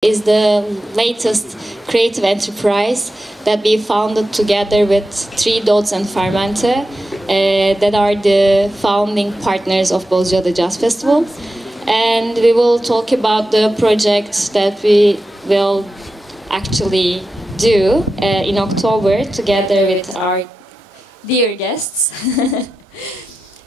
is the latest creative enterprise that we founded together with Three Dots and Fermente, that are the founding partners of Bozcaada Jazz Festival. And we will talk about the project that we will actually do in October together with our dear guests.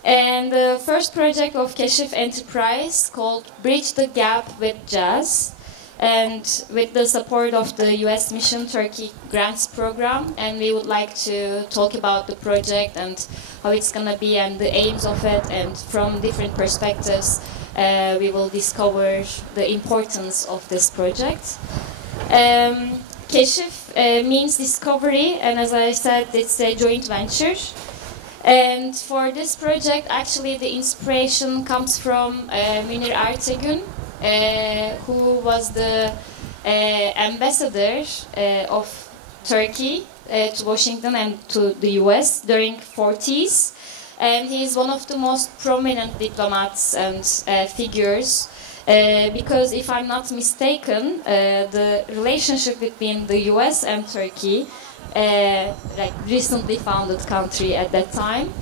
And the first project of KEŞİF Enterprise called Bridge the Gap with Jazz, and with the support of the US Mission Turkey Grants Program. And we would like to talk about the project and how it's going to be and the aims of it, and from different perspectives we will discover the importance of this project. KEŞİF means discovery, and as I said, it's a joint venture. And for this project, actually the inspiration comes from Münir Ertegün, who was the ambassador of Turkey to Washington and to the US during 40s. And he is one of the most prominent diplomats and figures, because if I'm not mistaken, the relationship between the US and Turkey, like recently founded country at that time,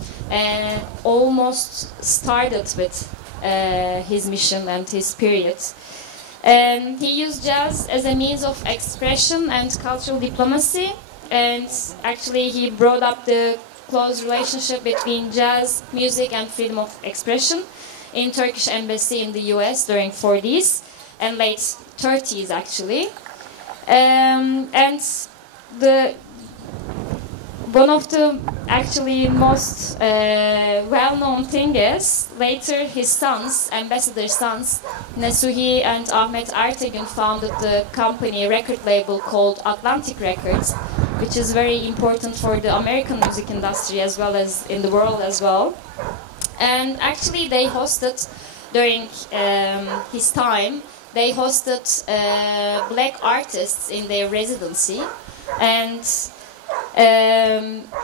almost started with his mission and his period. And he used jazz as a means of expression and cultural diplomacy, and actually he brought up the close relationship between jazz, music and freedom of expression in Turkish embassy in the US during 40s and late 30s actually. And one of the actually most well-known thing is later his sons, ambassador sons, Nesuhi and Ahmet Ertegün, founded the company record label called Atlantic Records, which is very important for the American music industry as well as in the world as well. And actually they hosted, during his time, they hosted black artists in their residency. And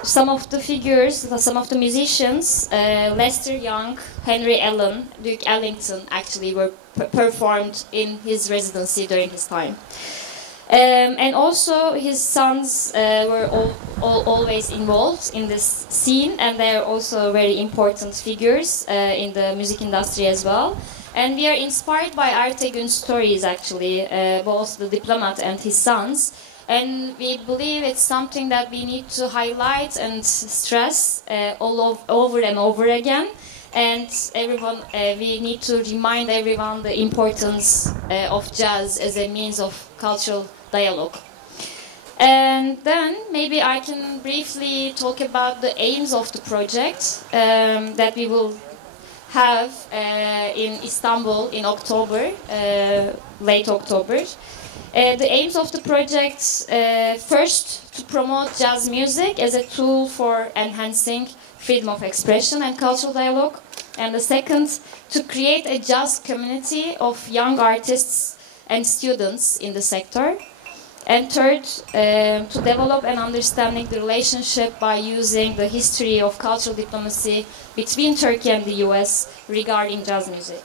some of the figures, some of the musicians, Lester Young, Henry Allen, Duke Ellington, actually were performed in his residency during his time. And also his sons were always involved in this scene, and they are also very important figures in the music industry as well. And we are inspired by Ertegün's stories actually, both the diplomat and his sons. And we believe it's something that we need to highlight and stress over and over again. And everyone, we need to remind everyone the importance of jazz as a means of cultural dialogue. And then maybe I can briefly talk about the aims of the project that we will have in Istanbul in October, late October. The aims of the project, first, to promote jazz music as a tool for enhancing freedom of expression and cultural dialogue. And the second, to create a jazz community of young artists and students in the sector. And third, to develop an understanding the relationship by using the history of cultural diplomacy between Turkey and the US regarding jazz music.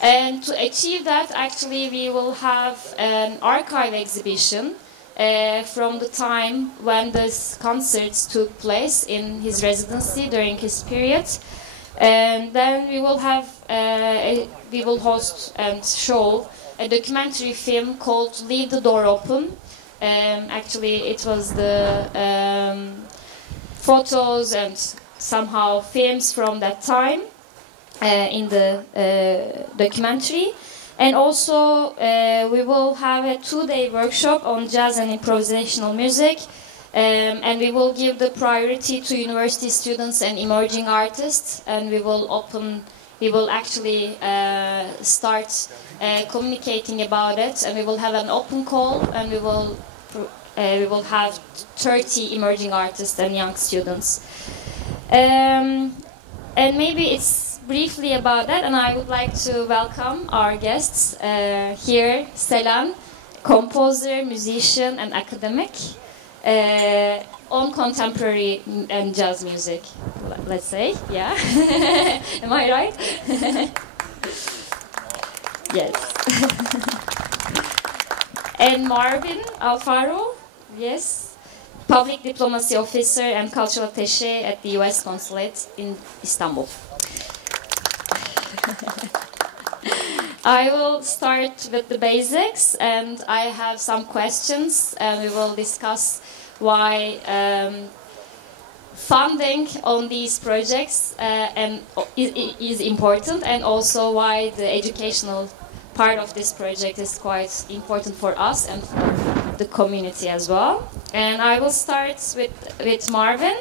And to achieve that, actually, we will have an archive exhibition from the time when these concerts took place in his residency during his period. And then we will have, we will host and show a documentary film called Leave the Door Open. Actually, it was the photos and somehow films from that time. In the documentary. And also we will have a 2-day workshop on jazz and improvisational music, and we will give the priority to university students and emerging artists, and we will actually start communicating about it, and we will have an open call, and we will have 30 emerging artists and young students. And maybe it's briefly about that, and I would like to welcome our guests here. Selen, composer, musician, and academic on contemporary and jazz music, let's say, yeah. Am I right? Yes. And Marvin Alfaro, yes, Public Diplomacy Officer and Cultural Attaché at the US Consulate in Istanbul. I will start with the basics, and I have some questions, and we will discuss why funding on these projects is important, and also why the educational part of this project is quite important for us and for the community as well. And I will start with Marvin.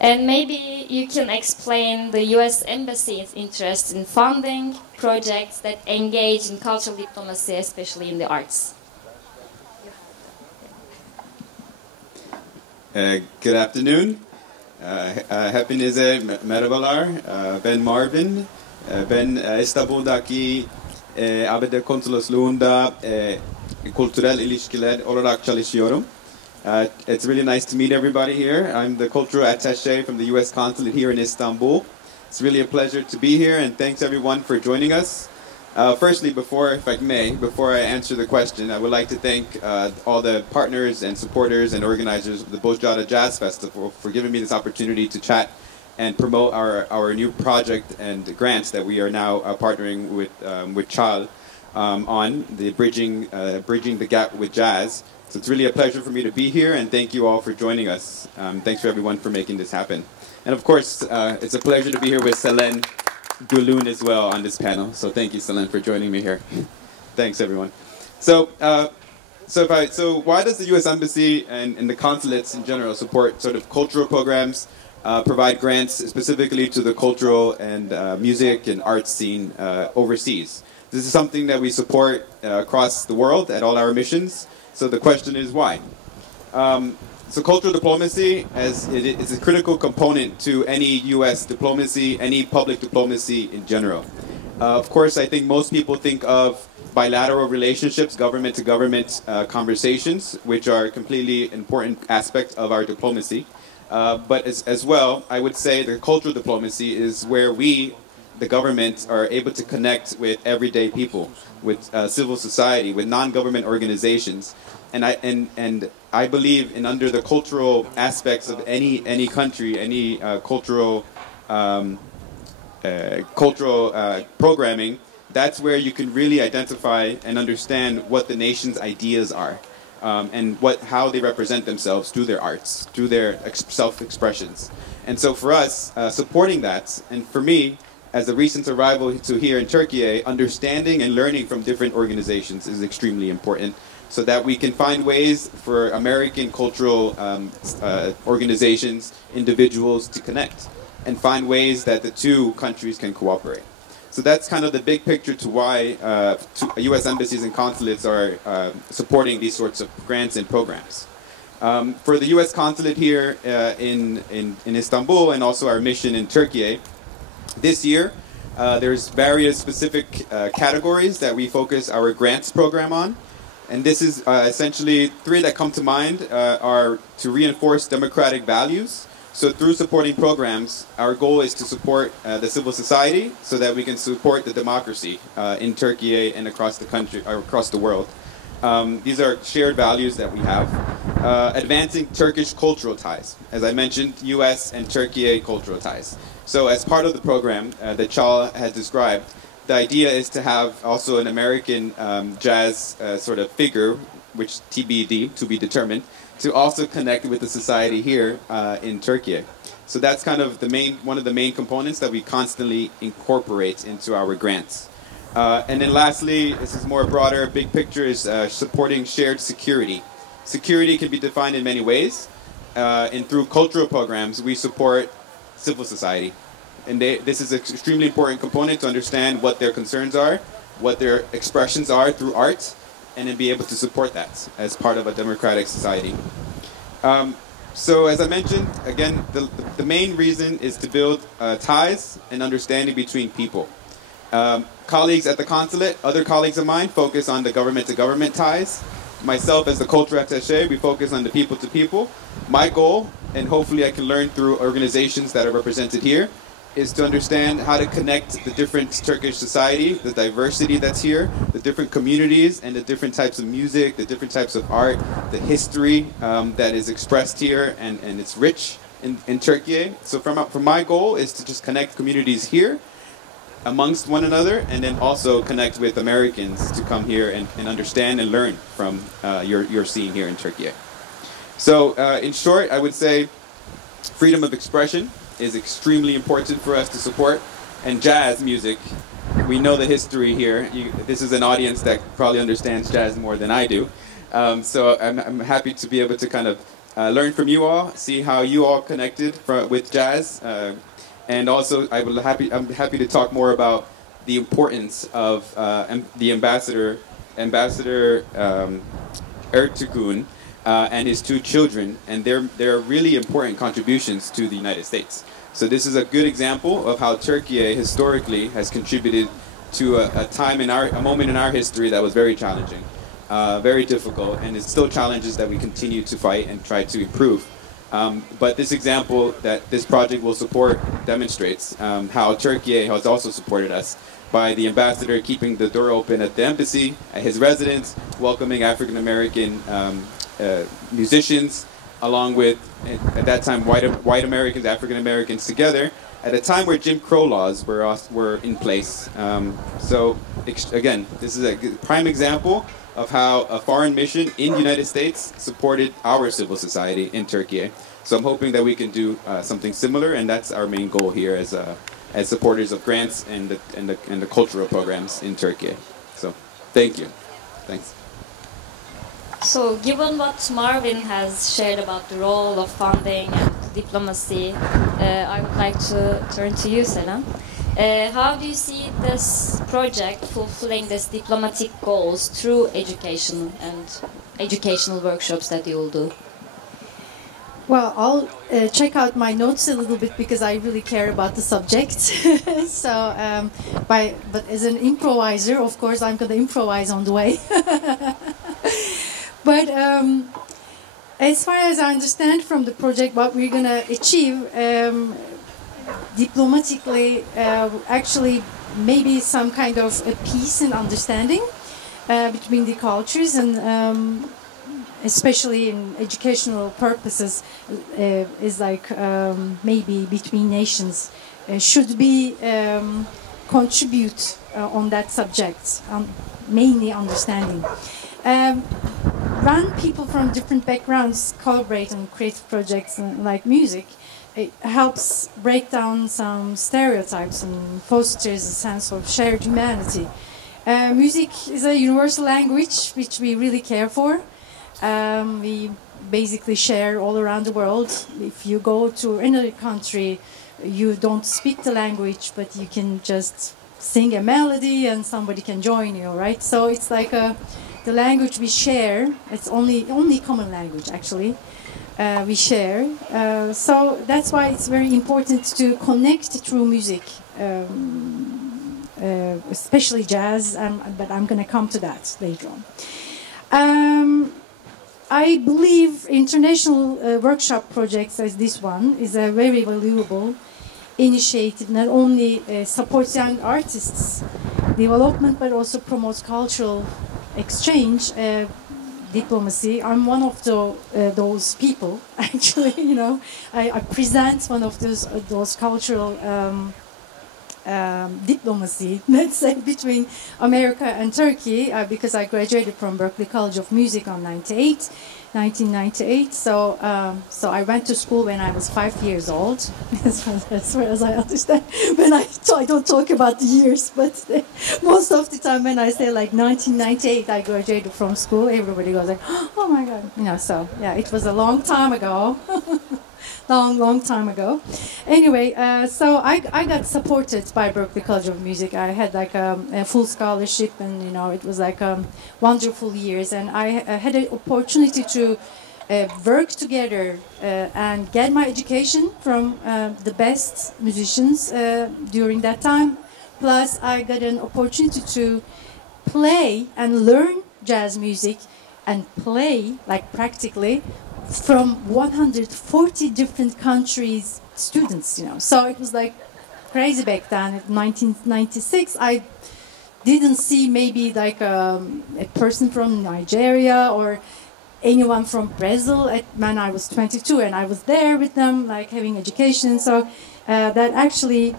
And maybe you can explain the U.S. Embassy's interest in funding projects that engage in cultural diplomacy, especially in the arts. Good afternoon. Hepinize merhabalar. Ben Marvin. Ben İstanbul'daki ABD Konsolosluğu'nda kültürel ilişkiler olarak çalışıyorum. It's really nice to meet everybody here. I'm the cultural attaché from the U.S. Consulate here in Istanbul. It's really a pleasure to be here, and thanks everyone for joining us. Firstly, before I answer the question, I would like to thank all the partners and supporters and organizers of the Bozcaada Jazz Festival for giving me this opportunity to chat and promote our new project and grants that we are now partnering with Çağıl on the bridging the gap with jazz. So it's really a pleasure for me to be here, and thank you all for joining us. Thanks for everyone for making this happen. And of course, it's a pleasure to be here with Selen Gülün as well on this panel. So thank you, Selen, for joining me here. Thanks, everyone. So why does the U.S. Embassy and the consulates in general support sort of cultural programs, provide grants specifically to the cultural and music and arts scene overseas? This is something that we support across the world at all our missions. So the question is why? So cultural diplomacy is a critical component to any U.S. diplomacy, any public diplomacy in general. Of course, I think most people think of bilateral relationships, government-to-government conversations, which are a completely important aspect of our diplomacy. But as well, I would say the cultural diplomacy is where we, the government, are able to connect with everyday people, with civil society, with non-government organizations. And I believe in under the cultural aspects of any country, any cultural programming, that's where you can really identify and understand what the nation's ideas are, and how they represent themselves through their arts, through their self-expressions. And so for us, supporting that, and for me, as a recent arrival to here in Turkey, understanding and learning from different organizations is extremely important, so that we can find ways for American cultural organizations, individuals to connect, and find ways that the two countries can cooperate. So that's kind of the big picture to why U.S. embassies and consulates are supporting these sorts of grants and programs. For the U.S. consulate here in Istanbul, and also our mission in Turkey, this year there's various specific categories that we focus our grants program on. And this is essentially three that come to mind are to reinforce democratic values. So through supporting programs, our goal is to support the civil society so that we can support the democracy in Turkey and across the country, or across the world. These are shared values that we have. Advancing Turkish cultural ties. As I mentioned, U.S. and Turkey cultural ties. So as part of the program that Çağıl has described, the idea is to have also an American jazz sort of figure, which TBD, to be determined, to also connect with the society here in Turkey. So that's kind of one of the main components that we constantly incorporate into our grants. And then lastly, this is more broader, big picture, is supporting shared security. Security can be defined in many ways, and through cultural programs, we support civil society. And this is an extremely important component to understand what their concerns are, what their expressions are through art, and then be able to support that as part of a democratic society. So as I mentioned, again, the main reason is to build ties and understanding between people. Colleagues at the consulate, other colleagues of mine, focus on the government-to-government ties. Myself, as the cultural attaché, we focus on the people-to-people. My goal, and hopefully I can learn through organizations that are represented here, is to understand how to connect the different Turkish society, the diversity that's here, the different communities, and the different types of music, the different types of art, the history that is expressed here, and it's rich in Turkey. So from my goal is to just connect communities here amongst one another, and then also connect with Americans to come here and understand and learn from your scene here in Turkey. So in short, I would say freedom of expression is extremely important for us to support, and jazz music, we know the history here. This is an audience that probably understands jazz more than I do, so I'm happy to be able to kind of learn from you all, see how you all connected with jazz, and also I'm happy to talk more about the importance of the ambassador Ertuğrul and his two children, and their really important contributions to the United States. So this is a good example of how Turkey historically has contributed to a moment in our history that was very challenging, very difficult, and it's still challenges that we continue to fight and try to improve. But this example that this project will support demonstrates how Turkey has also supported us by the ambassador keeping the door open at the embassy, at his residence, welcoming African-American musicians, along with, at that time, white Americans, African Americans together, at a time where Jim Crow laws were in place. So, again, this is a prime example of how a foreign mission in the United States supported our civil society in Turkey. So I'm hoping that we can do something similar, and that's our main goal here as supporters of grants and the cultural programs in Turkey. So, thank you. Thanks. So, given what Marvin has shared about the role of funding and diplomacy, I would like to turn to you, Selen. How do you see this project fulfilling these diplomatic goals through education and educational workshops that you will do? Well, I'll check out my notes a little bit because I really care about the subject. So, but as an improviser, of course, I'm going to improvise on the way. But as far as I understand from the project, what we're going to achieve diplomatically, actually, maybe some kind of a peace and understanding between the cultures, and especially in educational purposes, is like maybe between nations should be contribute on that subject, mainly understanding. When people from different backgrounds collaborate on creative projects like music, it helps break down some stereotypes and fosters a sense of shared humanity. Music is a universal language which we really care for. We basically share all around the world. If you go to another country, you don't speak the language, but you can just sing a melody and somebody can join you, right? So it's like the language we share. It's only common language, actually. We share. So that's why it's very important to connect through music, especially jazz, but I'm going to come to that later on. I believe international workshop projects as this one is a very valuable initiative. Not only supports young artists' development, but also promotes cultural exchange, diplomacy. I'm one of those people, actually. You know, I present one of those cultural diplomacy, let's say, between America and Turkey, because I graduated from Berklee College of Music in 1998. So I went to school when I was 5 years old, as far as I understand. When I don't talk about the years, but most of the time when I say like 1998, I graduated from school, everybody goes like, oh my God, you know. So yeah, it was a long time ago. Long time ago. Anyway, so I got supported by Berklee College of Music. I had like a full scholarship, and you know, it was like wonderful years. And I had an opportunity to work together and get my education from the best musicians during that time. Plus, I got an opportunity to play and learn jazz music and play like practically from 140 different countries' students, you know. So it was like crazy back then. In 1996, I didn't see maybe like a person from Nigeria or anyone from Brazil when I was 22, and I was there with them, like having education. So that actually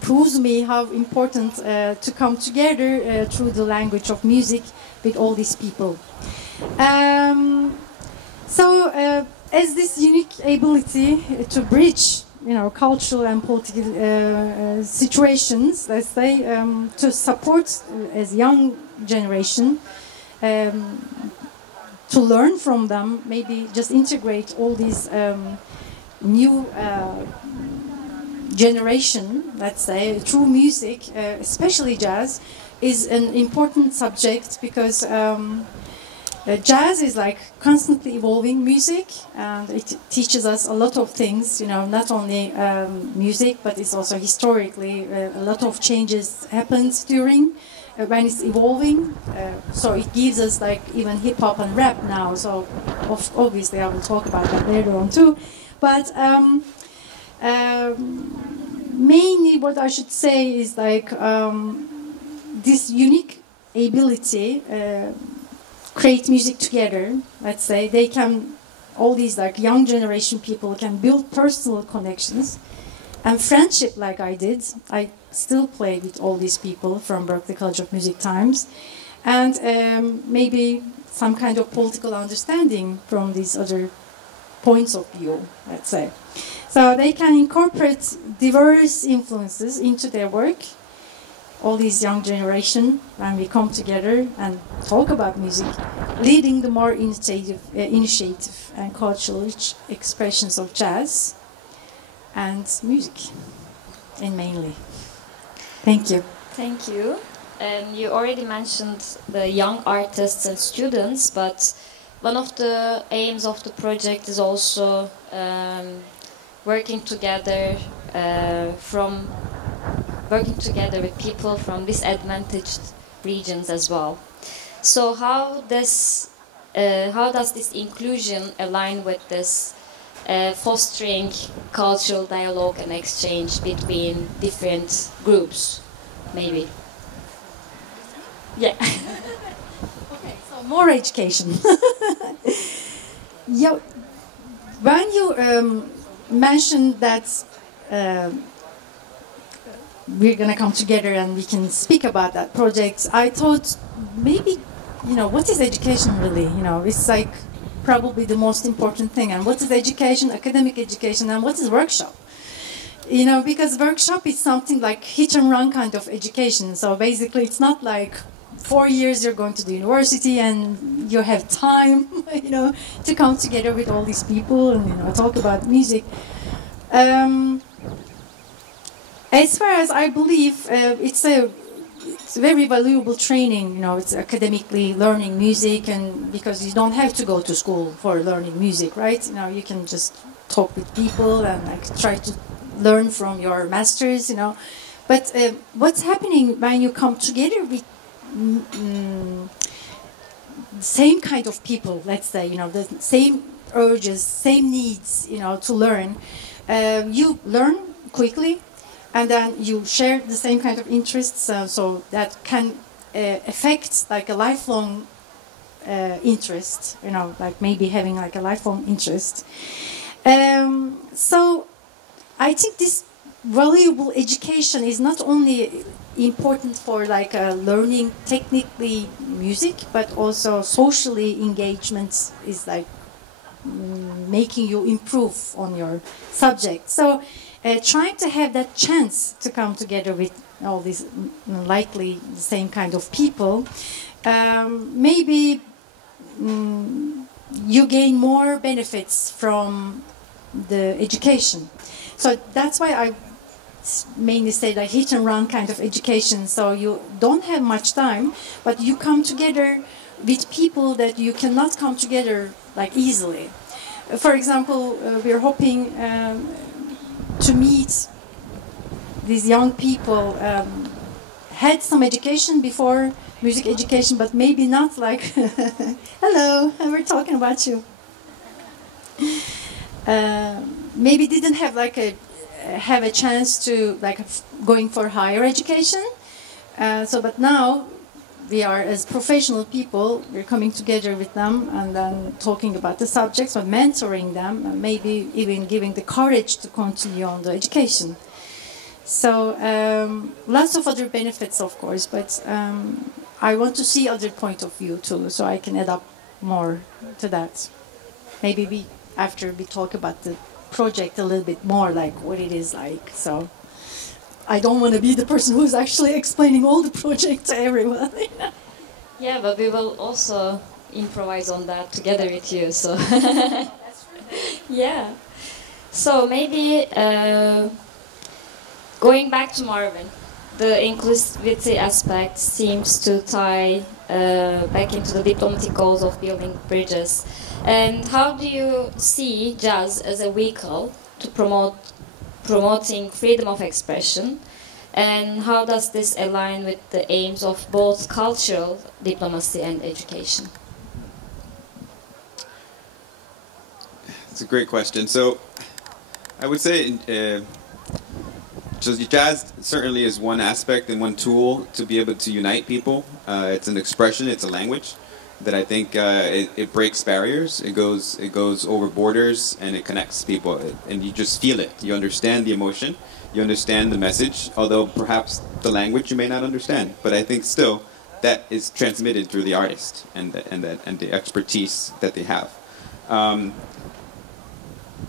proves me how important to come together through the language of music with all these people. As this unique ability to bridge, cultural and political situations, let's say, to support as young generation, to learn from them, maybe just integrate all these new generation, let's say, through music, especially jazz, is an important subject because jazz is like constantly evolving music, and it teaches us a lot of things, not only music, but it's also historically a lot of changes happens during when it's evolving. So it gives us like even hip hop and rap now. So obviously I will talk about that later on too. But mainly what I should say is like this unique ability create music together. Let's say they can, all these like young generation people can build personal connections and friendship like I did. I still play with all these people from Berklee College of Music times, and maybe some kind of political understanding from these other points of view, let's say. So they can incorporate diverse influences into their work. All these young generation, when we come together and talk about music, leading the more initiative and cultural expressions of jazz and music, and mainly. Thank you. Thank you. You already mentioned the young artists and students, but one of the aims of the project is also working together with people from disadvantaged regions as well. So how does this inclusion align with this fostering cultural dialogue and exchange between different groups, maybe? Yeah. Okay, so more education. Yeah, when you mentioned that we're going to come together and we can speak about that project, I thought maybe, what is education really? It's like probably the most important thing. And what is education, academic education, and what is workshop? Because workshop is something like hit and run kind of education. So basically it's not like 4 years you're going to the university and you have time, to come together with all these people and, talk about music. As far as I believe, it's a very valuable training. It's academically learning music, and because you don't have to go to school for learning music, right? You can just talk with people and like try to learn from your masters, But what's happening when you come together with same kind of people, let's say, the same urges, same needs, to learn, you learn quickly, and then you share the same kind of interests, so that can affect like a lifelong interest, like maybe having like a lifelong interest. So I think this valuable education is not only important for like learning technically music, but also socially engagement is like making you improve on your subject. So trying to have that chance to come together with all these likely the same kind of people, maybe you gain more benefits from the education. So that's why I mainly say like hit and run kind of education. So you don't have much time, but you come together with people that you cannot come together like easily. For example, we're hoping to meet these young people, had some education before, music education, but maybe not like, hello, and we're talking about you. Maybe didn't have like a have a chance to like going for higher education. But now we are, as professional people, we're coming together with them and then talking about the subjects, but mentoring them, and maybe even giving the courage to continue on the education. So lots of other benefits, of course, but I want to see other point of view too, so I can add up more to that. Maybe after we talk about the project a little bit more, like what it is like. So I don't want to be the person who's actually explaining all the project to everyone. Yeah, but we will also improvise on that together with you. So yeah. So maybe going back to Marvin, the inclusivity aspect seems to tie back into the diplomatic goals of building bridges. And how do you see jazz as a vehicle to promoting freedom of expression? And how does this align with the aims of both cultural diplomacy and education? It's a great question. So I would say so jazz certainly is one aspect and one tool to be able to unite people. It's an expression, it's a language that I think it breaks barriers. It goes over borders and it connects people, and you just feel it. You understand the emotion, you understand the message, although perhaps the language you may not understand. But I think still that is transmitted through the artist and the expertise that they have.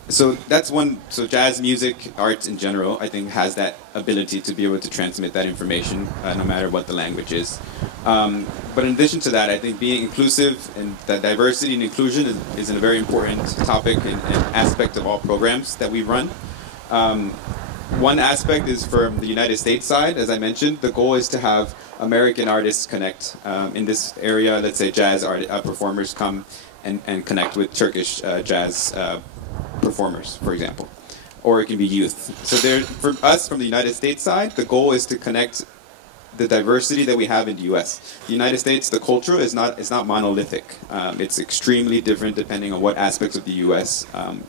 So that's one. So jazz music, arts in general, I think has that ability to be able to transmit that information, no matter what the language is. But in addition to that, I think being inclusive and that diversity and inclusion is a very important topic and aspect of all programs that we run. One aspect is from the United States side, as I mentioned. The goal is to have American artists connect. In this area, let's say jazz performers come and connect with Turkish jazz performers, for example. Or it can be youth. So for us, from the United States side, the goal is to connect the diversity that we have in the U.S. The United States, the culture is not monolithic. It's extremely different depending on what aspects of the U.S.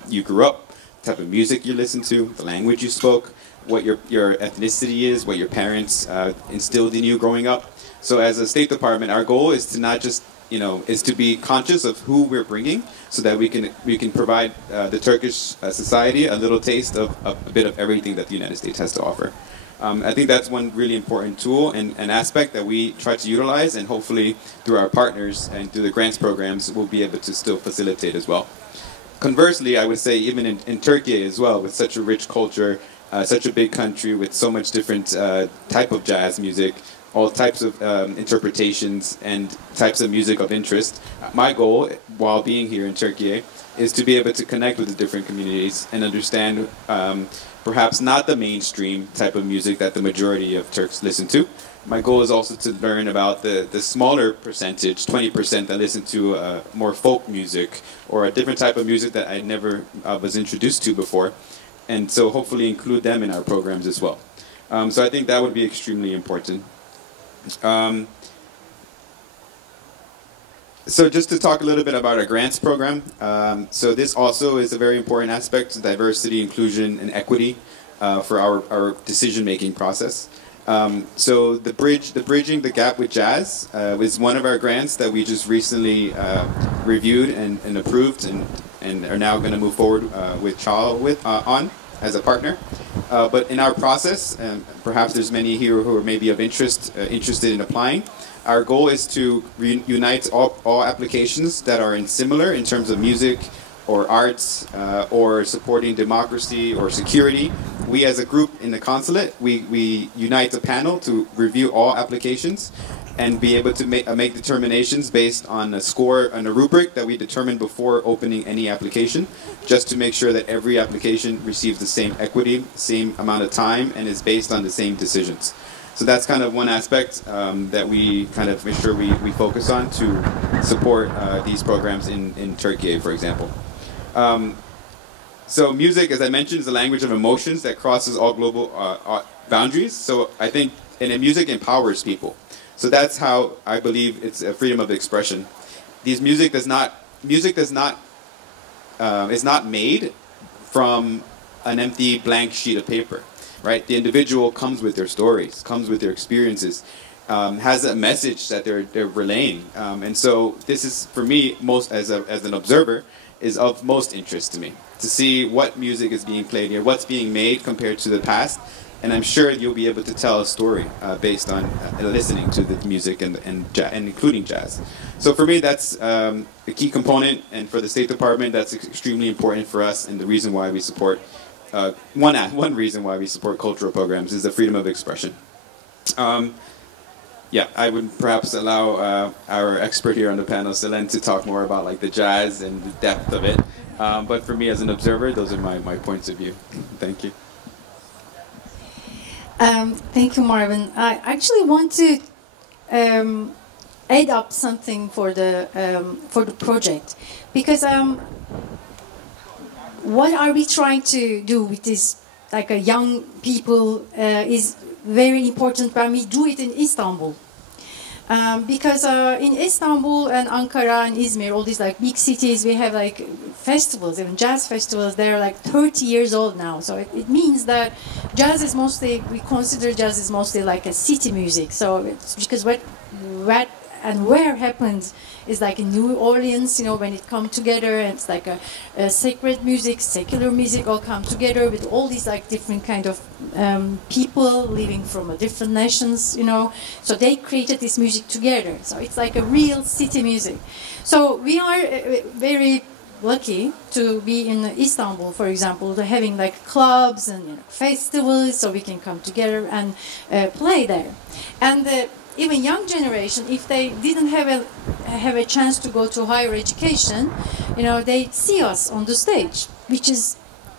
You grew up, the type of music you listen to, the language you spoke, what your ethnicity is, what your parents instilled in you growing up. So as a State Department, our goal is to not just is to be conscious of who we're bringing, so that we can provide the Turkish society a little taste of a bit of everything that the United States has to offer. I think that's one really important tool and an aspect that we try to utilize, and hopefully through our partners and through the grants programs, we'll be able to still facilitate as well. Conversely, I would say even in Turkey as well, with such a rich culture, such a big country with so much different type of jazz music, all types of interpretations and types of music of interest. My goal while being here in Turkey is to be able to connect with the different communities and understand perhaps not the mainstream type of music that the majority of Turks listen to. My goal is also to learn about the smaller percentage, 20% that listen to more folk music or a different type of music that I never was introduced to before, and so hopefully include them in our programs as well. So I think that would be extremely important. So just to talk a little bit about our grants program, so this also is a very important aspect, diversity, inclusion, and equity for our decision-making process. So the Bridging the Gap with Jazz is one of our grants that we just recently reviewed and approved and are now going to move forward with Çağıl on as a partner. But in our process, and perhaps there's many here who are maybe of interested in applying, our goal is to unite all applications that are similar in terms of music or arts or supporting democracy or security. We as a group in the consulate, we unite a panel to review all applications and be able to make determinations based on a score and a rubric that we determine before opening any application, just to make sure that every application receives the same equity, same amount of time, and is based on the same decisions. So that's kind of one aspect that we kind of make sure we focus on to support these programs in Turkey, for example. So music, as I mentioned, is a language of emotions that crosses all global boundaries. So I think, and music empowers people. So that's how I believe it's a freedom of expression. Music is not made from an empty blank sheet of paper, right? The individual comes with their stories, comes with their experiences, has a message that they're relaying, and so this is, for me, most as an observer, is of most interest to me, to see what music is being played here, what's being made compared to the past, and I'm sure you'll be able to tell a story based on listening to the music and including jazz. So for me, that's a key component, and for the State Department, that's extremely important for us, and the reason why we support, one reason why we support cultural programs is the freedom of expression. Yeah, I would perhaps allow our expert here on the panel, Selen, to talk more about like the jazz and the depth of it. But for me as an observer, those are my points of view. Thank you. Thank you, Marvin. I actually want to add up something for the project, because what are we trying to do with this, like a young people, is very important when we do it in Istanbul. Because in Istanbul and Ankara and Izmir, all these like big cities, we have like festivals, even jazz festivals. They're like 30 years old now. So it means that jazz is mostly, we consider jazz is mostly like a city music. So it's because what and where happens is like in New Orleans, you know, when it come together, and it's like a sacred music, secular music all come together with all these like different kind of people living from different nations, you know. So they created this music together. So it's like a real city music. So we are very lucky to be in Istanbul, for example, to having like clubs and, you know, festivals, so we can come together and play there. And even young generation, if they didn't have a chance to go to higher education, you know, they see us on the stage, which is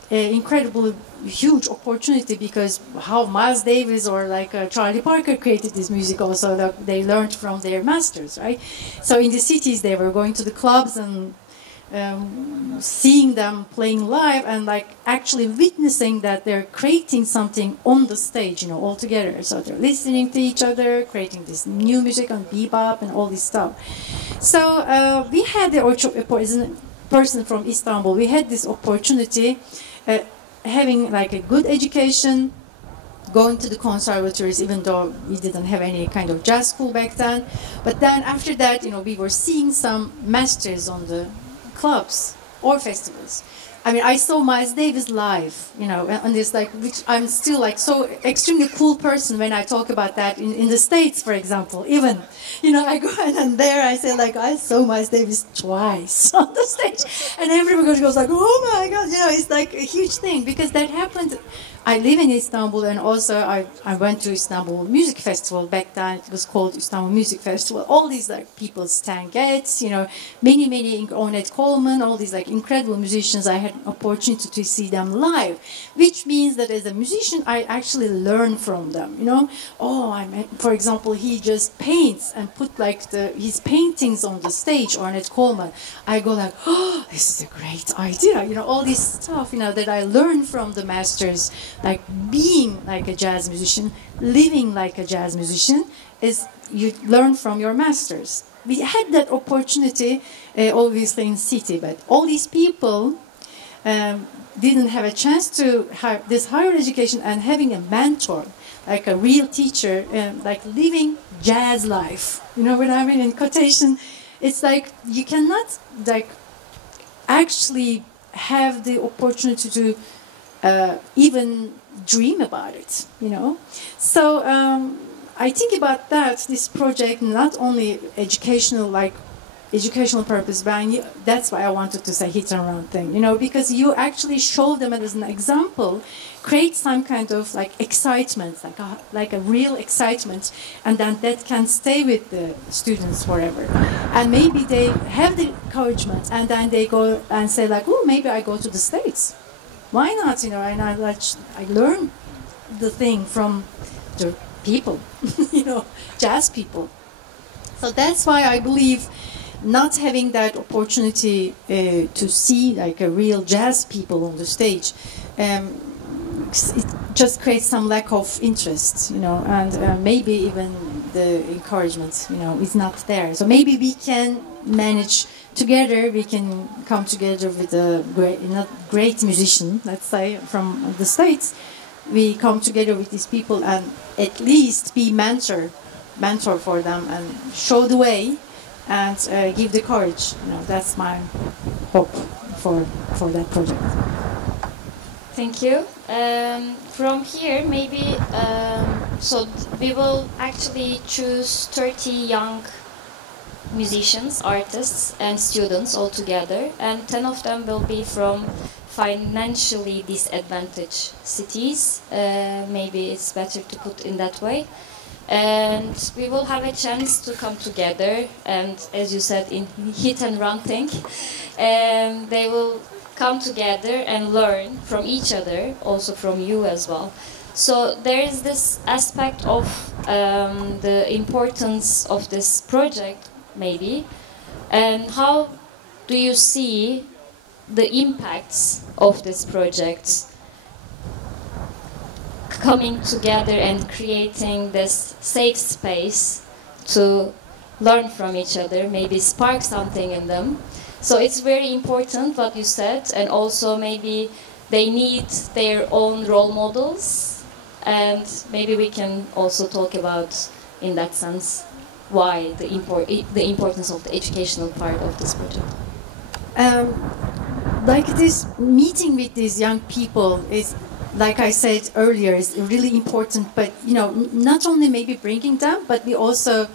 an incredible, huge opportunity, because how Miles Davis or like Charlie Parker created this music also, that they learned from their masters, right? So in the cities, they were going to the clubs and seeing them playing live, and like actually witnessing that they're creating something on the stage, you know, all together. So they're listening to each other, creating this new music on bebop and all this stuff. So we had the person from Istanbul. We had this opportunity, having like a good education, going to the conservatories, even though we didn't have any kind of jazz school back then. But then after that, you know, we were seeing some masters on the clubs or festivals. I mean, I saw Miles Davis live, you know, and it's like, which I'm still like so extremely cool person when I talk about that in the States, for example. Even, you know, I go and there I say like, I saw Miles Davis twice on the stage, and everybody goes like, oh my God, you know, it's like a huge thing, because that happened. I live in Istanbul, and also I went to Istanbul Music Festival back then. It was called Istanbul Music Festival. All these like people, Stan Getz, you know, many Ornette Coleman, all these like incredible musicians. I had an opportunity to see them live, which means that as a musician, I actually learn from them. You know, for example, he just paints and put like his paintings on the stage. Ornette Coleman, I go like, oh, this is a great idea. You know, all this stuff, you know, that I learned from the masters. Like being like a jazz musician, living like a jazz musician, is you learn from your masters. We had that opportunity, obviously in city, but all these people didn't have a chance to have this higher education and having a mentor, like a real teacher, like living jazz life. You know what I mean? In quotation, it's like you cannot like actually have the opportunity to even dream about it, you know. So I think about that, this project, not only educational purpose, but that's why I wanted to say hit and run thing, you know, because you actually show them as an example, create some kind of like excitement, like a real excitement, and then that can stay with the students forever. And maybe they have the encouragement, and then they go and say like, oh, maybe I go to the States. Why not? You know, and I learn the thing from the people, you know, jazz people. So that's why I believe not having that opportunity to see like a real jazz people on the stage, it just creates some lack of interest, you know, and maybe even the encouragement, you know, is not there. So maybe we can manage together. We can come together with a great musician, let's say, from the States. We come together with these people and at least be mentor for them and show the way and give the courage. You know, that's my hope for that project. Thank you. From here, maybe, so we will actually choose 30 young musicians, artists, and students all together, and 10 of them will be from financially disadvantaged cities. Maybe it's better to put in that way. And we will have a chance to come together, and as you said, in hit and run thing, and they will come together and learn from each other, also from you as well. So there is this aspect of the importance of this project, maybe, and how do you see the impacts of this project coming together and creating this safe space to learn from each other, maybe spark something in them. So it's very important what you said, and also maybe they need their own role models, and maybe we can also talk about, in that sense, why the importance of the educational part of this project. Like this meeting with these young people is, like I said earlier, is really important. But you know, not only maybe bringing them, but we also,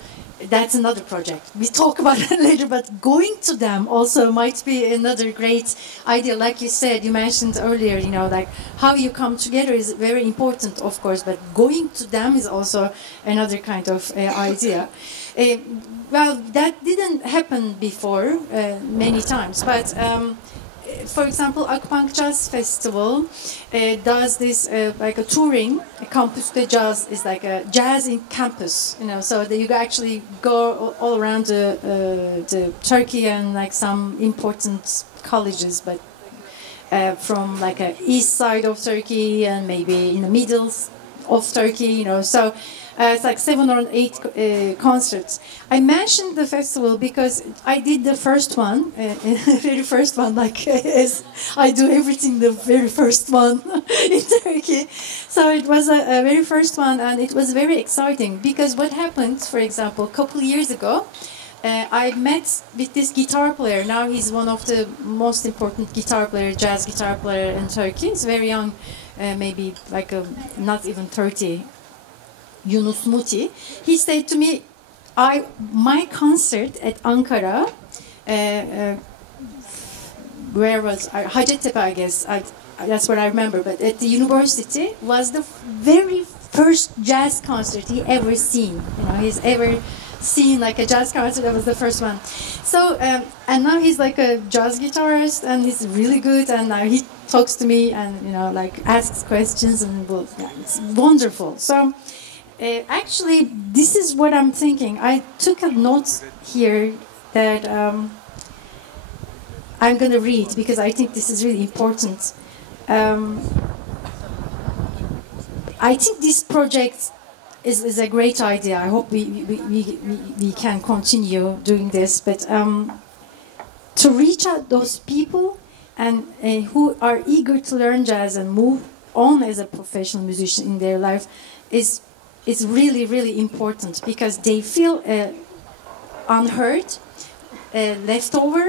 that's another project. We talk about it later, but going to them also might be another great idea. Like you said, you mentioned earlier, you know, like how you come together is very important, of course, but going to them is also another kind of idea. Well, that didn't happen before many times, but for example, Akbank Jazz Festival does this like a touring. Campus de Jazz is like a jazz in campus, you know, so that you actually go all around the Turkey and like some important colleges, but from like a east side of Turkey and maybe in the middle of Turkey, you know, so it's like 7 or 8 concerts. I mentioned the festival because I did the first one, very first one, like as I do everything the very first one in Turkey. So it was a very first one, and it was very exciting because what happened, for example, a couple of years ago, I met with this guitar player. Now he's one of the most important guitar player, jazz guitar player in Turkey. He's very young, maybe like not even 30. Yunus Muti. He said to me, my concert at Ankara, where was Hacettepe, I guess, that's what I remember, but at the university was the very first jazz concert he ever seen. You know, he's ever seen like a jazz concert. That was the first one. So, and now he's like a jazz guitarist, and he's really good, and now he talks to me and, you know, like asks questions, and well, yeah, it's wonderful. So, actually, this is what I'm thinking. I took a note here that I'm going to read because I think this is really important. I think this project is a great idea. I hope we can continue doing this. But to reach out those people and who are eager to learn jazz and move on as a professional musician in their life is really, really important because they feel unheard, left over,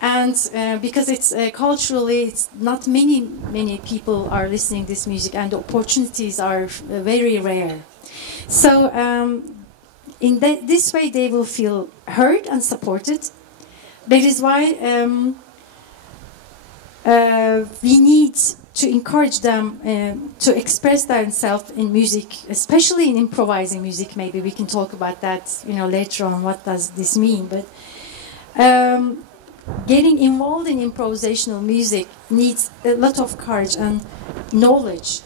and because it's culturally, it's not many people are listening to this music, and the opportunities are very rare. So in this way, they will feel heard and supported. That is why we need to encourage them to express themselves in music, especially in improvising music. Maybe we can talk about that, you know, later on. What does this mean? But getting involved in improvisational music needs a lot of courage and knowledge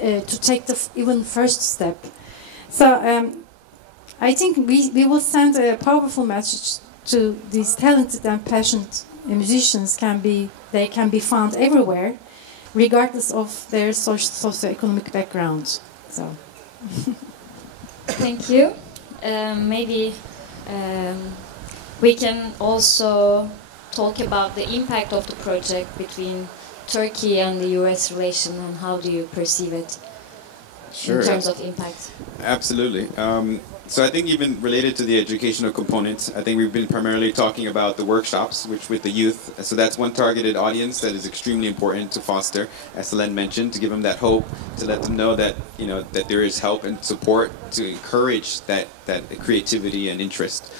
to take the even first step. So I think we will send a powerful message to these talented and passionate musicians. They can be found everywhere, regardless of their socioeconomic background. So, thank you. maybe we can also talk about the impact of the project between Turkey and the U.S. relation, and how do you perceive it in terms of impact? Absolutely. So I think even related to the educational components, I think we've been primarily talking about the workshops, which with the youth. So that's one targeted audience that is extremely important to foster, as Selen mentioned, to give them that hope, to let them know that that there is help and support, to encourage that creativity and interest.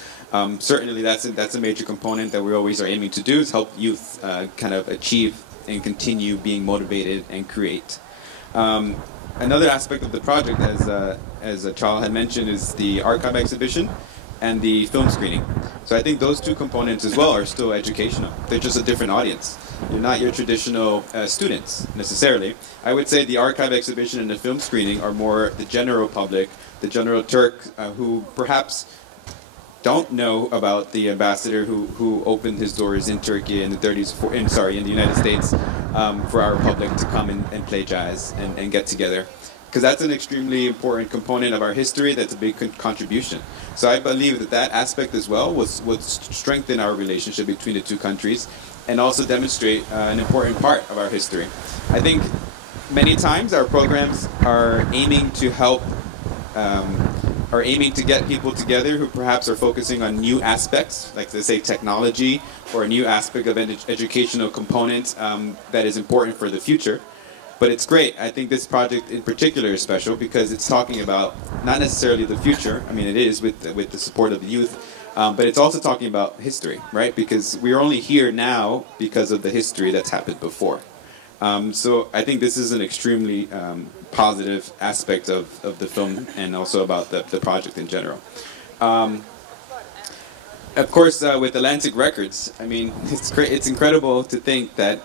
Certainly, that's a major component that we always are aiming to do, is help youth kind of achieve and continue being motivated and create. Another aspect of the project, as Çağıl had mentioned, is the archive exhibition and the film screening. So I think those two components as well are still educational. They're just a different audience. They're not your traditional students, necessarily. I would say the archive exhibition and the film screening are more the general public, the general Turk, who perhaps don't know about the ambassador who opened his doors in Turkey in the 30s, in the United States, for our public to come and play jazz and get together. Because that's an extremely important component of our history, that's a big contribution. So I believe that aspect as well would strengthen our relationship between the two countries and also demonstrate an important part of our history. I think many times our programs are aiming to help are aiming to get people together who perhaps are focusing on new aspects, like let's say technology, or a new aspect of an educational component that is important for the future. But it's great. I think this project in particular is special because it's talking about not necessarily the future. I mean, it is with the support of the youth, but it's also talking about history, right? Because we're only here now because of the history that's happened before. So I think this is an extremely positive aspect of the film and also about the project in general. Of course, with Atlantic Records, I mean, it's incredible to think that,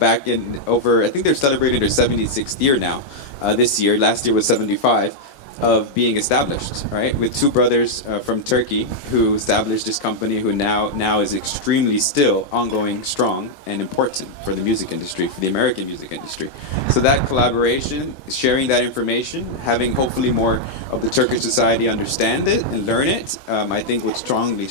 back in I think they're celebrating their 76th year now, this year. Last year was 75, of being established, right? With two brothers from Turkey who established this company, who now is extremely still ongoing, strong, and important for the music industry, for the American music industry. So that collaboration, sharing that information, having hopefully more of the Turkish society understand it and learn it, I think would strongly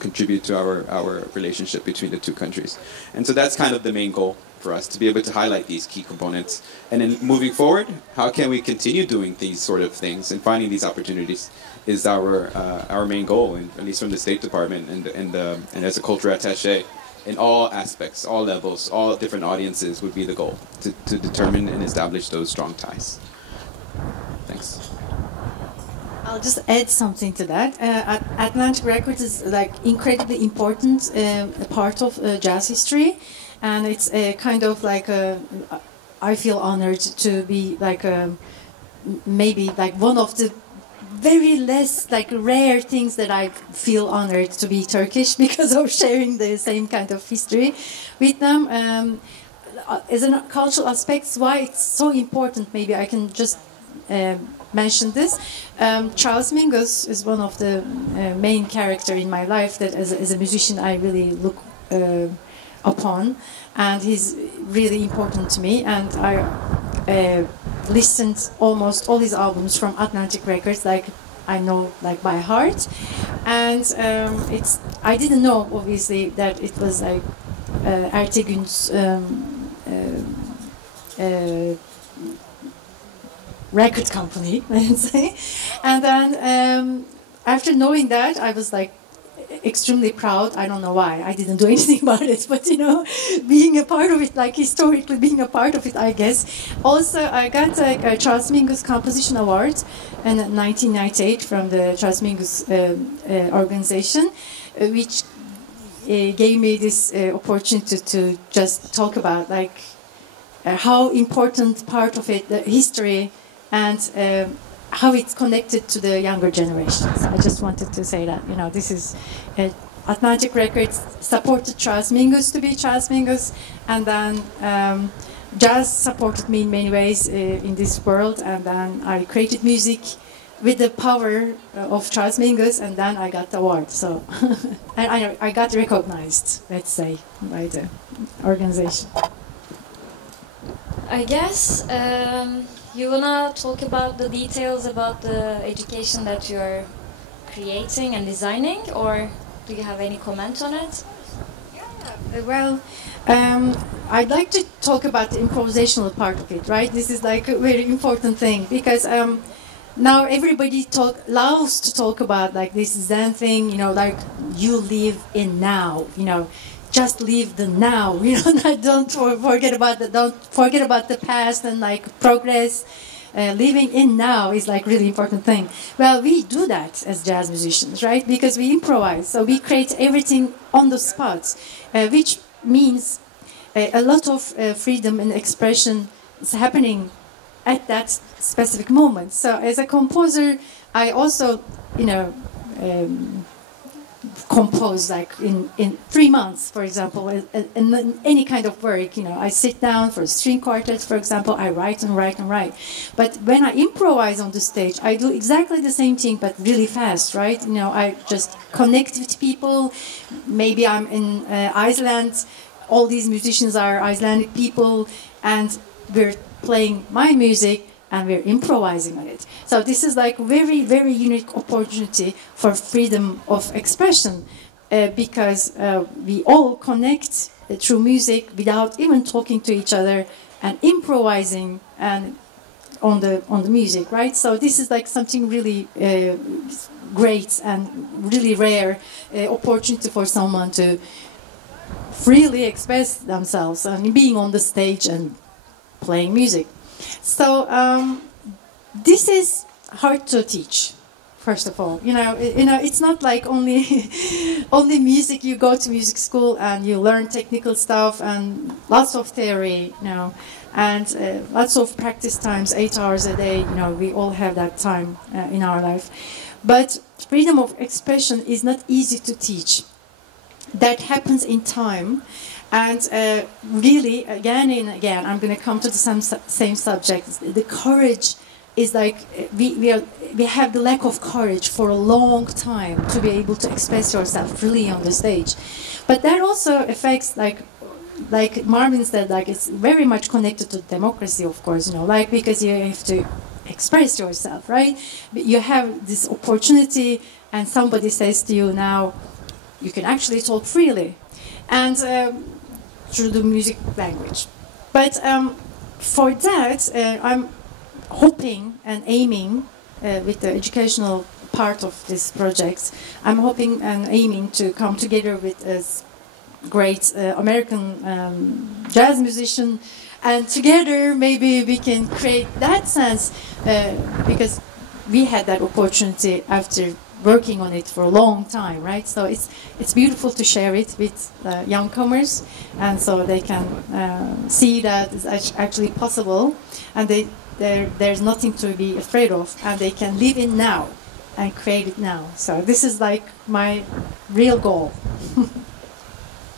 contribute to our relationship between the two countries. And so that's kind of the main goal for us, to be able to highlight these key components. And then moving forward, how can we continue doing these sort of things and finding these opportunities is our main goal, and at least from the State Department and as a cultural attaché, in all aspects, all levels, all different audiences would be the goal, to determine and establish those strong ties. Thanks. I'll just add something to that. Atlantic Records is like incredibly important part of jazz history. And it's kind of like I feel honored to be like maybe like one of the very less like rare things that I feel honored to be Turkish because of sharing the same kind of history with them. As a cultural aspect, why it's so important, maybe I can just mention this. Charles Mingus is one of the main character in my life that as a musician I really look upon, and he's really important to me, and I listened almost all his albums from Atlantic Records, like I know like by heart, and I didn't know obviously that it was like Ertegün's record company, let's say, and then after knowing that I was like extremely proud. I don't know why. I didn't do anything about it, but being a part of it, like historically being a part of it, I guess. Also, I got a Charles Mingus Composition Award in 1998 from the Charles Mingus organization, which gave me this opportunity to just talk about like how important part of it, the history, and how it's connected to the younger generations. I just wanted to say that, this is Atlantic Records supported Charles Mingus to be Charles Mingus, and then jazz supported me in many ways in this world, and then I created music with the power of Charles Mingus, and then I got the award. So I got recognized, let's say, by the organization. I guess you wanna talk about the details about the education that you're creating and designing, or do you have any comment on it? Well, I'd like to talk about the improvisational part of it, right? This is like a very important thing because now everybody loves to talk about like this Zen thing, you know, like you live in now, you know, just live the now, you know, don't forget about the past and like progress. Living in now is like really important thing. Well, we do that as jazz musicians, right? Because we improvise, so we create everything on the spot, which means a lot of freedom and expression is happening at that specific moment. So as a composer, I also, you know, compose like in 3 months, for example, in any kind of work. You know, I sit down for a string quartet, for example, I write and write and write. But when I improvise on the stage, I do exactly the same thing, but really fast, right? You know, I just connect with people. Maybe I'm in Iceland. All these musicians are Icelandic people, and we're playing my music and we're improvising on it. So this is like very, very unique opportunity for freedom of expression because we all connect through music without even talking to each other and improvising and on the music, right? So this is like something really great and really rare opportunity for someone to freely express themselves and being on the stage and playing music. So this is hard to teach. First of all, you know, it's not like only music. You go to music school and you learn technical stuff and lots of theory, you know, and lots of practice times, 8 hours a day. You know, we all have that time in our life. But freedom of expression is not easy to teach. That happens in time. And really, again and again, I'm going to come to the same subject. The courage is like we have the lack of courage for a long time to be able to express yourself freely on the stage. But that also affects, like Marvin said, like it's very much connected to democracy, of course, you know, like because you have to express yourself, right? You have this opportunity, and somebody says to you now, you can actually talk freely. And through the music language. But for that, I'm hoping and aiming with the educational part of this project, I'm hoping and aiming to come together with a great American jazz musician, and together maybe we can create that sense because we had that opportunity after working on it for a long time, right? So it's beautiful to share it with youngcomers, and so they can see that it's actually possible, and there's nothing to be afraid of, and they can live in now and create it now. So this is like my real goal.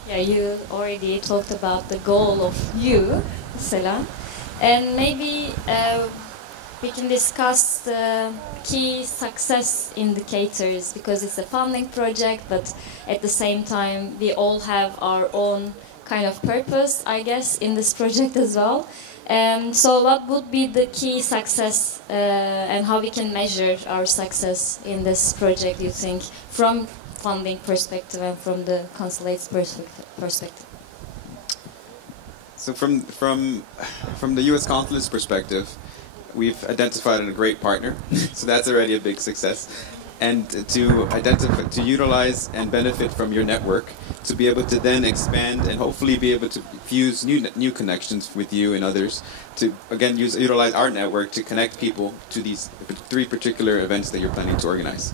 Yeah, you already talked about the goal of you, Selen, and maybe we can discuss the key success indicators, because it's a funding project, but at the same time we all have our own kind of purpose, I guess, in this project as well. So what would be the key success and how we can measure our success in this project, you think, from funding perspective and from the consulate's perspective? So from the U.S. consulate's perspective, we've identified a great partner, so that's already a big success. And to utilize and benefit from your network, to be able to then expand and hopefully be able to fuse new connections with you and others, to again utilize our network to connect people to these 3 particular events that you're planning to organize.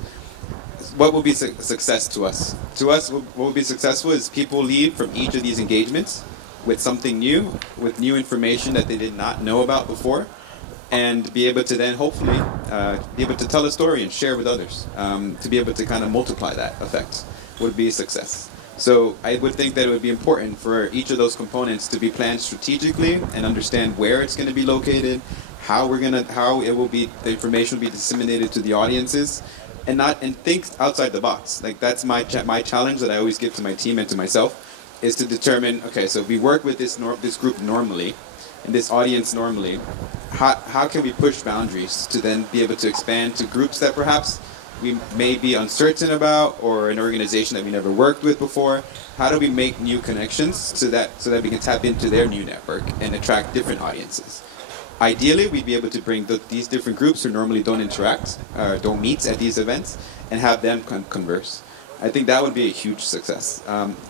What will be success to us? To us, what will be successful is people leave from each of these engagements with something new, with new information that they did not know about before, and be able to then hopefully be able to tell a story and share with others. To be able to kind of multiply that effect would be a success. So I would think that it would be important for each of those components to be planned strategically and understand where it's going to be located, how the information will be disseminated to the audiences, and think outside the box. Like that's my challenge that I always give to my team and to myself, is to determine, okay, so if we work with this group normally, and this audience normally, how can we push boundaries to then be able to expand to groups that perhaps we may be uncertain about, or an organization that we never worked with before? How do we make new connections so that we can tap into their new network and attract different audiences? Ideally, we'd be able to bring these different groups who normally don't interact, don't meet at these events, and have them converse. I think that would be a huge success,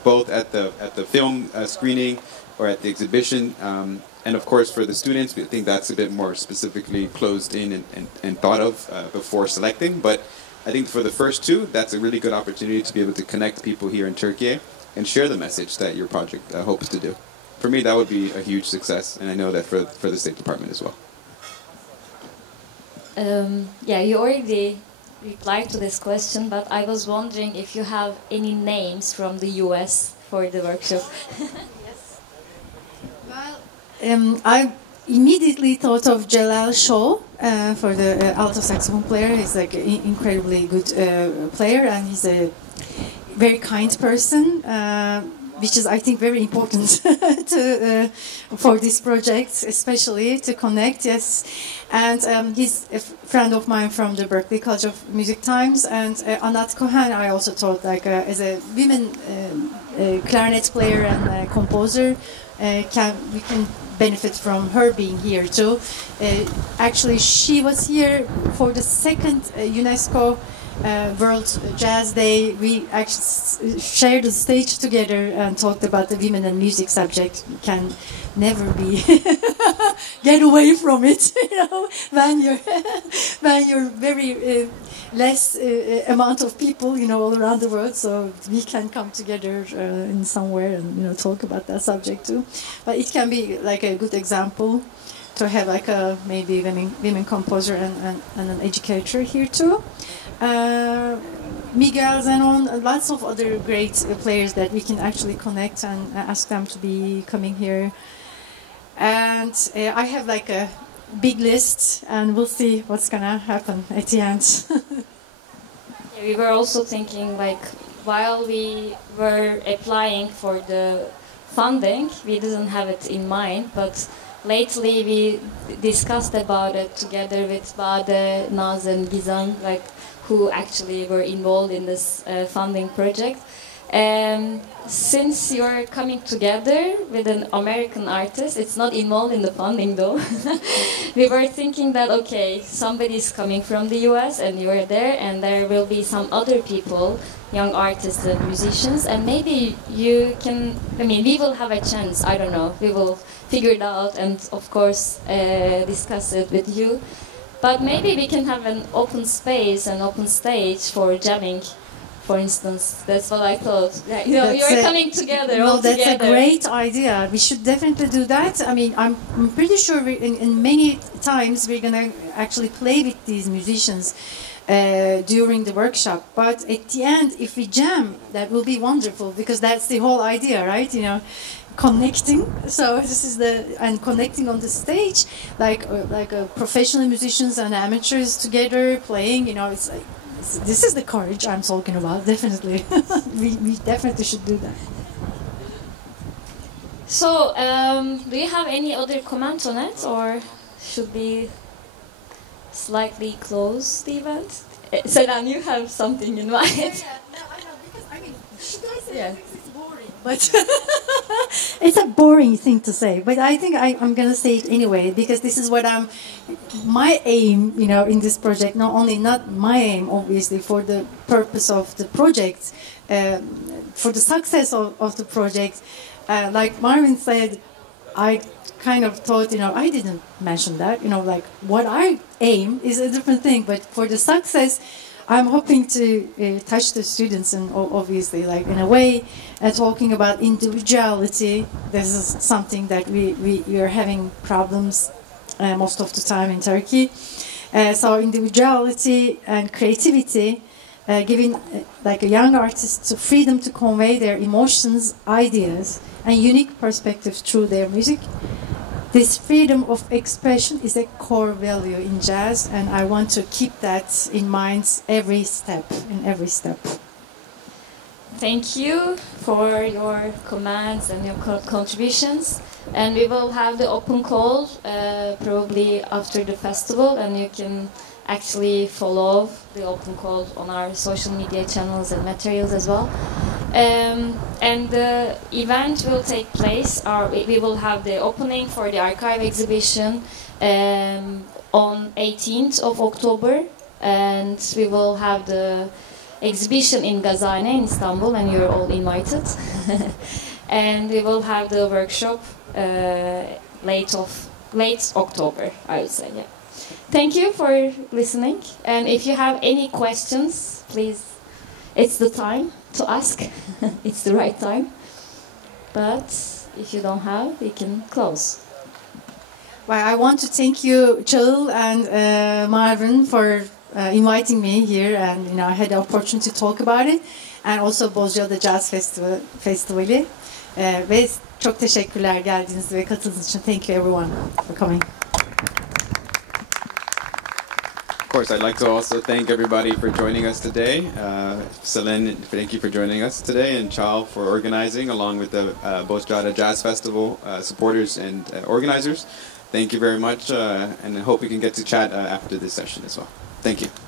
both at the film screening or at the exhibition, and of course for the students. We think that's a bit more specifically closed in and thought of before selecting. But I think for the first two, that's a really good opportunity to be able to connect people here in Turkey and share the message that your project hopes to do. For me, that would be a huge success, and I know that for the State Department as well. Yeah, you already replied to this question, but I was wondering if you have any names from the US for the workshop. Yes. Well, I immediately thought of Jalal Shaw for the alto saxophone player. He's like an incredibly good player, and he's a very kind person, which is, I think, very important for this project, especially to connect. Yes, and he's a friend of mine from the Berklee College of Music Times, and Anat Cohen. I also thought, like, as a women clarinet player and composer, we can benefit from her being here too. Actually, she was here for the second UNESCO World Jazz Day. We actually shared the stage together and talked about the women and music subject. You can never be get away from it, you know, when you're very less amount of people, you know, all around the world. So we can come together in somewhere and, you know, talk about that subject too. But it can be like a good example to have like a maybe women composer and an educator here too. Miguel, Zenon, lots of other great players that we can actually connect and ask them to be coming here. And I have like a big list, and we'll see what's gonna happen at the end. Yeah, we were also thinking, like, while we were applying for the funding, we didn't have it in mind, but lately we discussed about it together with Bade, Naz and Gizem, like, who actually were involved in this funding project. Since you're coming together with an American artist, it's not involved in the funding though. We were thinking that, okay, somebody's coming from the US and you're there, and there will be some other people, young artists and musicians, and maybe you can, I mean, we will have a chance, I don't know, we will figure it out and of course discuss it with you. But maybe we can have an open space, an open stage for jamming, for instance. That's what I thought. Yeah, you know, you're coming together, all that's together. A great idea. We should definitely do that. I mean, I'm pretty sure in many times we're going to actually play with these musicians during the workshop. But at the end, if we jam, that will be wonderful, because that's the whole idea, right? You know, connecting. So this is and connecting on the stage, like professional musicians and amateurs together playing. You know, it's like, this is the courage I'm talking about. Definitely, we definitely should do that. So, do you have any other comments on it, or should we slightly close the event? Selen, you have something in mind. Yeah, no, I know, because I mean, should I say it's boring? But it's a boring thing to say. But I think I'm going to say it anyway, because this is what my aim, you know, in this project. Not my aim, obviously, for the purpose of the project, for the success of the project. Like Marvin said, I kind of thought, you know, I didn't mention that, you know, like what I aim is a different thing. But for the success, I'm hoping to touch the students, and obviously, like, in a way, talking about individuality. This is something that we are having problems most of the time in Turkey. So individuality and creativity, giving like a young artist the freedom to convey their emotions, ideas, and unique perspectives through their music. This freedom of expression is a core value in jazz, and I want to keep that in mind every step. Thank you for your comments and your contributions. And we will have the open call probably after the festival, and you can actually follow the open call on our social media channels and materials as well. And the event will take place, we will have the opening for the archive exhibition on 18th of October, and we will have the exhibition in Gazane in Istanbul, and you're all invited. And we will have the workshop late October, I would say. Yeah. Thank you for listening, and if you have any questions, please, it's the time to ask. It's the right time. But if you don't have, we can close. Well, I want to thank you, Çağıl and Marvin, for inviting me here, and I had the opportunity to talk about it, and also Bozcaada Jazz Festivali. Ve çok teşekkürler geldiğiniz ve katıldığınız için. Thank you everyone for coming. Of course, I'd like to also thank everybody for joining us today. Selen, thank you for joining us today, and Çağıl for organizing, along with the Bozcaada Jazz Festival supporters and organizers. Thank you very much, and I hope we can get to chat after this session as well. Thank you.